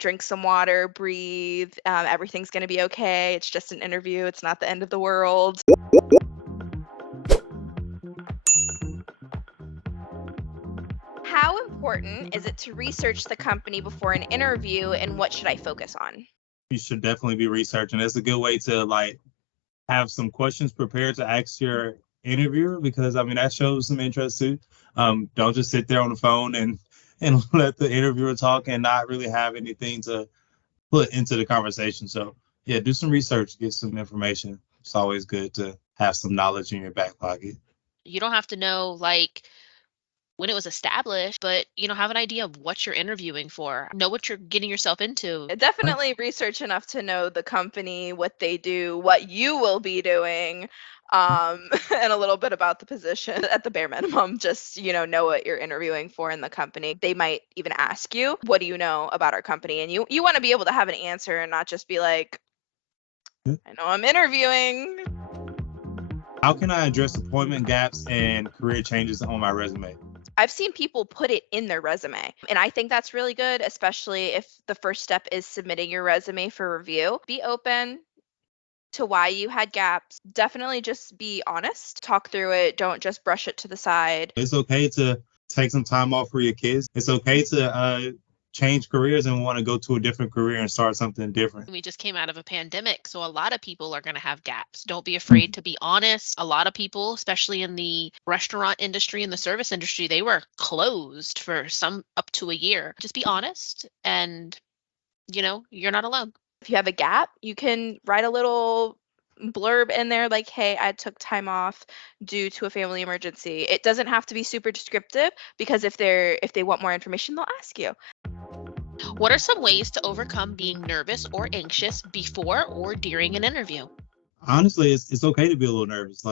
Drink some water, breathe. Everything's going to be okay. It's just an interview. It's not the end of the world. How important is it to research the company before an interview, and what should I focus on? You should definitely be researching. It's a good way to have some questions prepared to ask your interviewer, because I mean that shows some interest too. Don't just sit there on the phone and let the interviewer talk and not really have anything to put into the conversation. So yeah, do some research, get some information. It's always good to have some knowledge in your back pocket. You don't have to know when it was established, but have an idea of what you're interviewing for. Know what you're getting yourself into. Definitely research enough to know the company, what they do, what you will be doing, and a little bit about the position. At the bare minimum, just know what you're interviewing for in the company. They might even ask you, what do you know about our company? And you want to be able to have an answer and not just be like, I know I'm interviewing. How can I address appointment gaps and career changes on my resume? I've seen people put it in their resume, and I think that's really good, especially if the first step is submitting your resume for review. Be open to why you had gaps. Definitely just be honest. Talk through it. Don't just brush it to the side. It's okay to take some time off for your kids. It's okay to change careers and want to go to a different career and start something different. We just came out of a pandemic, so a lot of people are going to have gaps. Don't be afraid to be honest. A lot of people, especially in the restaurant industry and the service industry, they were closed for some up to a year. Just be honest, and you're not alone. If you have a gap, you can write a little blurb in there like, hey, I took time off due to a family emergency. It doesn't have to be super descriptive, because if they want more information, they'll ask you. What are some ways to overcome being nervous or anxious before or during an interview? Honestly, it's okay to be a little nervous.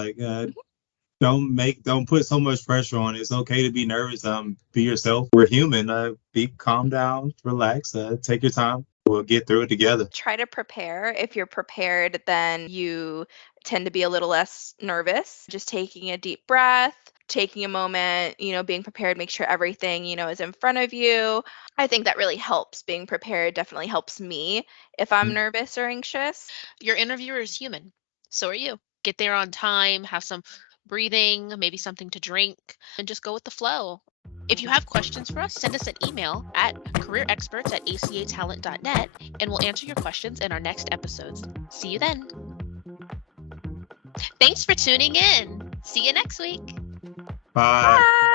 Don't put so much pressure on it. It's okay to be nervous. Be yourself. We're human. Calm down, relax, take your time. We'll get through it together. Try to prepare. If you're prepared, then you tend to be a little less nervous. Just taking a deep breath, taking a moment, being prepared, make sure everything, is in front of you. I think that really helps. Being prepared definitely helps me if I'm nervous or anxious. Your interviewer is human. So are you. Get there on time, have some breathing, maybe something to drink, and just go with the flow. If you have questions for us, send us an email at careerexperts@acatalent.net, and we'll answer your questions in our next episodes. See you then. Thanks for tuning in. See you next week. Bye. Bye.